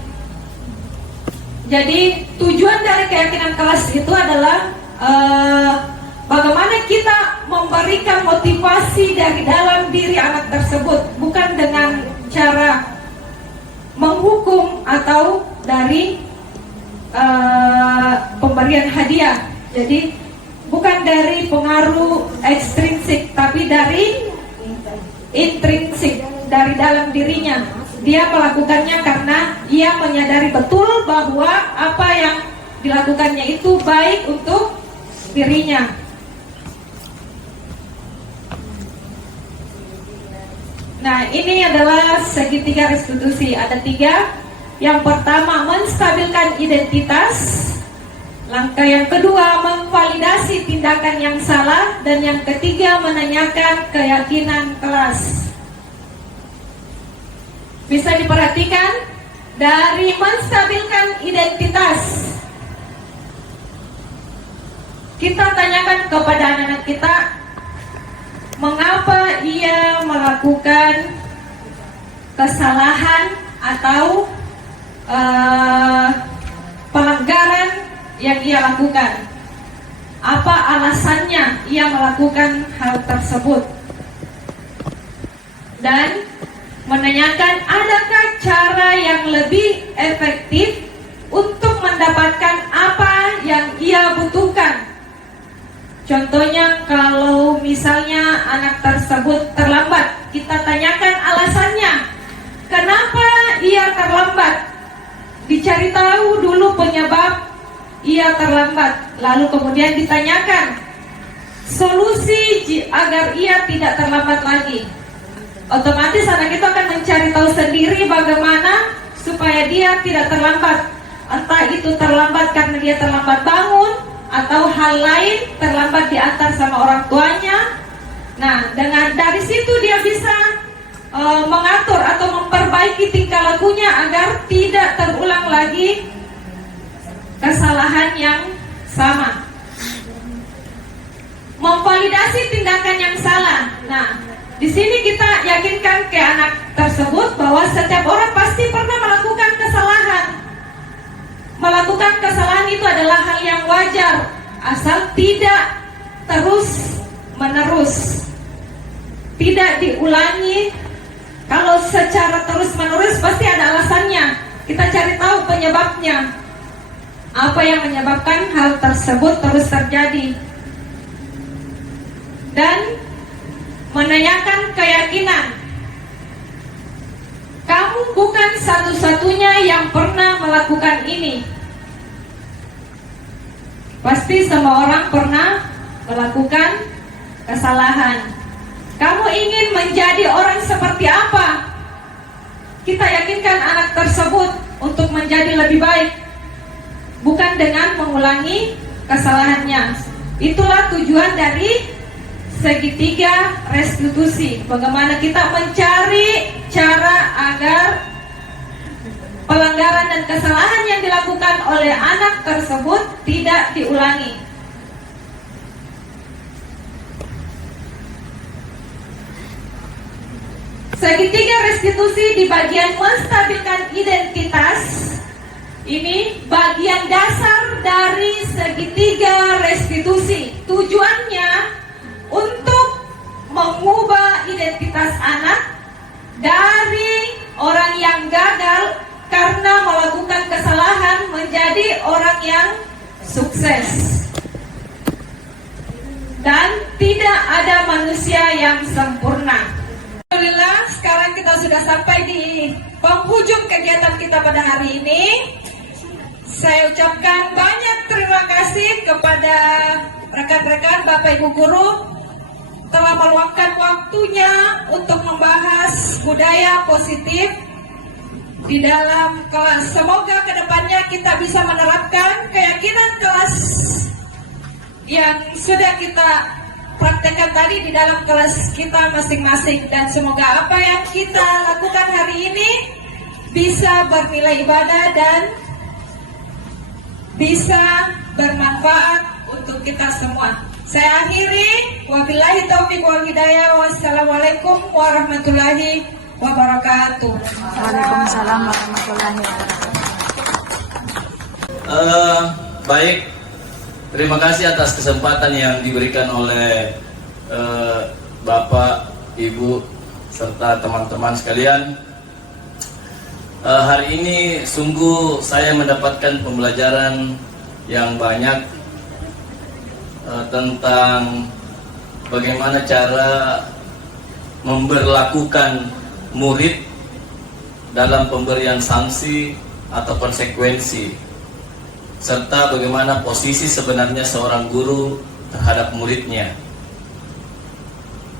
Jadi tujuan dari keyakinan kelas itu adalah bagaimana kita memberikan motivasi dari dalam diri anak tersebut, bukan dengan cara menghukum atau dari pemberian hadiah. Jadi bukan dari pengaruh ekstrinsik, tapi dari intrinsik, dari dalam dirinya. Dia melakukannya karena ia menyadari betul bahwa apa yang dilakukannya itu baik untuk dirinya. Nah, ini adalah segitiga restitusi. Ada 3. Yang pertama, menstabilkan identitas. Langkah yang kedua, memvalidasi tindakan yang salah. Dan yang ketiga, menanyakan keyakinan kelas. Bisa diperhatikan dari menstabilkan identitas. Kita tanyakan kepada anak-anak kita, mengapa ia melakukan kesalahan atau yang ia lakukan. Apa alasannya ia melakukan hal tersebut? Dan menanyakan adakah cara yang lebih efektif untuk mendapatkan apa yang ia butuhkan. Contohnya kalau misalnya anak tersebut terlambat, kita tanyakan alasannya. Kenapa ia terlambat? Dicari tahu dulu penyebab ia terlambat, lalu kemudian ditanyakan solusi agar ia tidak terlambat lagi. Otomatis anak itu akan mencari tahu sendiri bagaimana supaya dia tidak terlambat. Entah itu terlambat karena dia terlambat bangun, atau hal lain, terlambat diantar sama orang tuanya. Nah, dari situ dia bisa mengatur atau memperbaiki tingkah lakunya agar tidak terulang lagi kesalahan yang sama. Memvalidasi tindakan yang salah. Nah, di sini kita yakinkan ke anak tersebut bahwa setiap orang pasti pernah melakukan kesalahan. Melakukan kesalahan itu adalah hal yang wajar, asal tidak terus menerus, tidak diulangi. Kalau secara terus menerus pasti ada alasannya. Kita cari tahu penyebabnya. Apa yang menyebabkan hal tersebut terus terjadi. Dan menanyakan keyakinan. Kamu bukan satu-satunya yang pernah melakukan ini. Pasti semua orang pernah melakukan kesalahan. Kamu ingin menjadi orang seperti apa? Kita yakinkan anak tersebut untuk menjadi lebih baik, bukan dengan mengulangi kesalahannya. Itulah tujuan dari segitiga restitusi. Bagaimana kita mencari cara agar pelanggaran dan kesalahan yang dilakukan oleh anak tersebut tidak diulangi. Segitiga restitusi di bagian menstabilkan identitas. Ini bagian dasar dari segitiga restitusi. Tujuannya untuk mengubah identitas anak dari orang yang gagal karena melakukan kesalahan menjadi orang yang sukses. Dan tidak ada manusia yang sempurna. Alhamdulillah, sekarang kita sudah sampai di penghujung kegiatan kita pada hari ini. Saya ucapkan banyak terima kasih kepada rekan-rekan Bapak Ibu Guru telah meluangkan waktunya untuk membahas budaya positif di dalam kelas. Semoga kedepannya kita bisa menerapkan keyakinan kelas yang sudah kita praktekkan tadi di dalam kelas kita masing-masing, dan semoga apa yang kita lakukan hari ini bisa bernilai ibadah dan bisa bermanfaat untuk kita semua. Saya akhiri, wabillahi taufiq wal hidayah, wassalamualaikum warahmatullahi wabarakatuh. Waalaikumsalam warahmatullahi wabarakatuh. Baik, terima kasih atas kesempatan yang diberikan oleh Bapak, Ibu, serta teman-teman sekalian. Hari ini sungguh saya mendapatkan pembelajaran yang banyak tentang bagaimana cara memberlakukan murid dalam pemberian sanksi atau konsekuensi, serta bagaimana posisi sebenarnya seorang guru terhadap muridnya.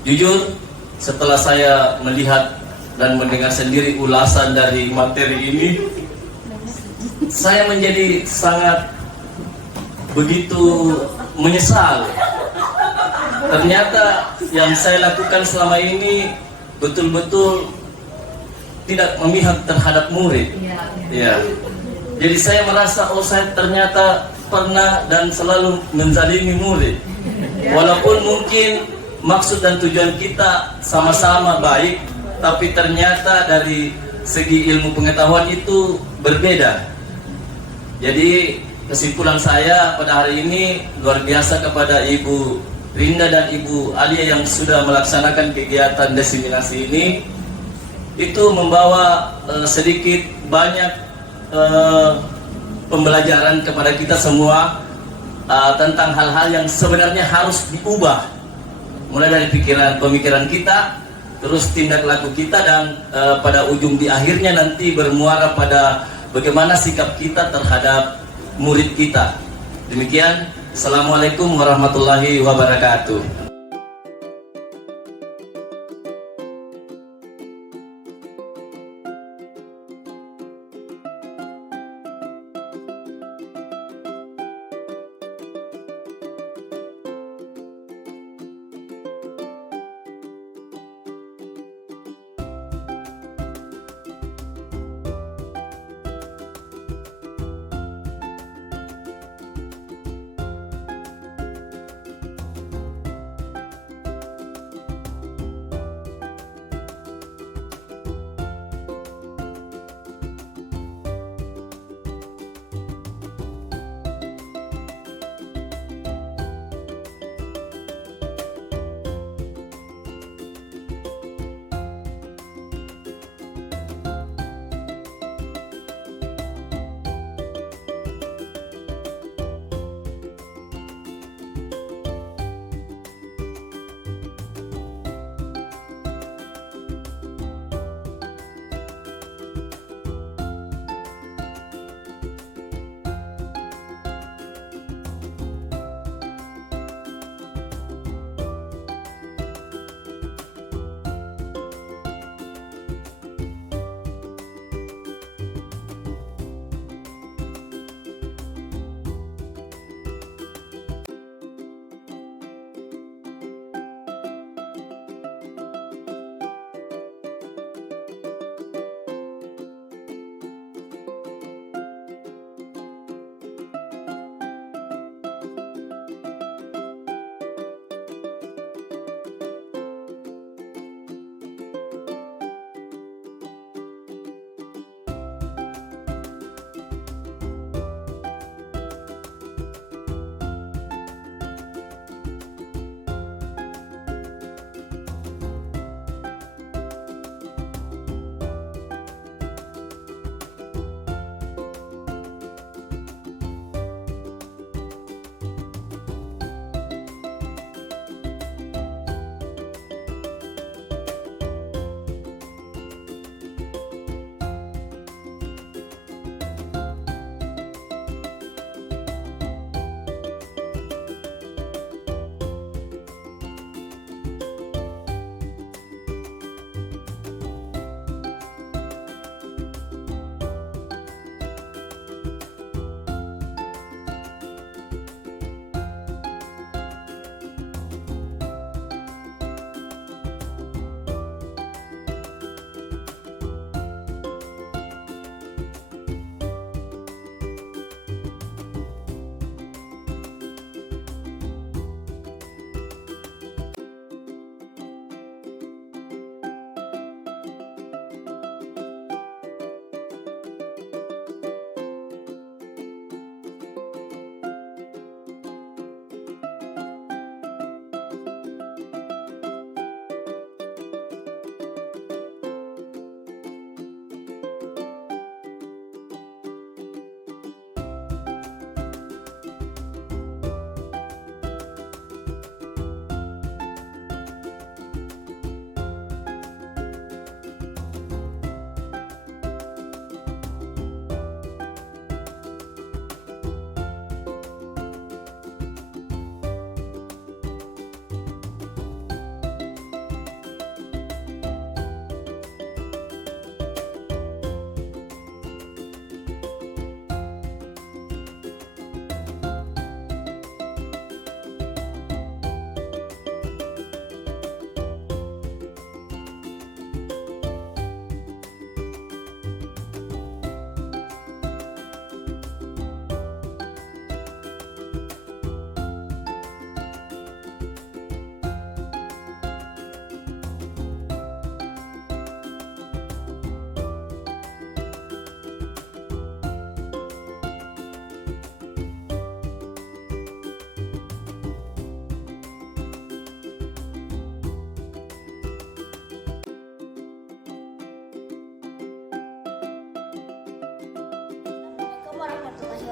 Jujur, setelah saya melihat dan mendengar sendiri ulasan dari materi ini, saya menjadi sangat begitu menyesal. Ternyata yang saya lakukan selama ini betul-betul tidak memihak terhadap murid. Ya. Jadi saya merasa, oh saya ternyata pernah dan selalu menzalimi murid. Walaupun mungkin maksud dan tujuan kita sama-sama baik, tapi ternyata dari segi ilmu pengetahuan itu berbeda. Jadi kesimpulan saya pada hari ini luar biasa kepada Ibu Rinda dan Ibu Alia yang sudah melaksanakan kegiatan diseminasi ini. Itu membawa sedikit banyak pembelajaran kepada kita semua tentang hal-hal yang sebenarnya harus diubah, mulai dari pemikiran kita, terus tindak laku kita, dan pada ujung di akhirnya nanti bermuara pada bagaimana sikap kita terhadap murid kita. Demikian, Assalamualaikum warahmatullahi wabarakatuh.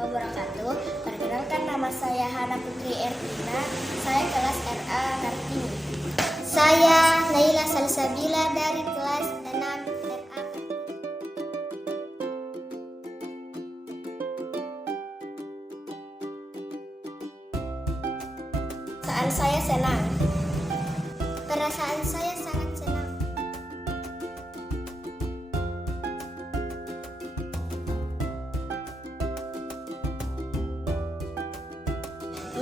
wabarakatuh. Perkenalkan, nama saya Hana Putri Ertina. Saya kelas RA Kartini. Saya Naila Salsabila dari kelas 6 RA Kartini. Perasaan saya senang. Perasaan saya sangat senang.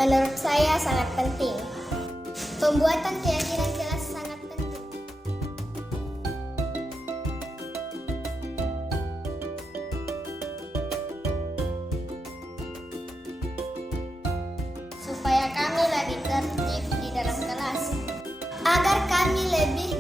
Menurut saya sangat penting. Pembuatan keyakinan kelas sangat penting. Supaya kami lebih tertib di dalam kelas. Agar kami lebih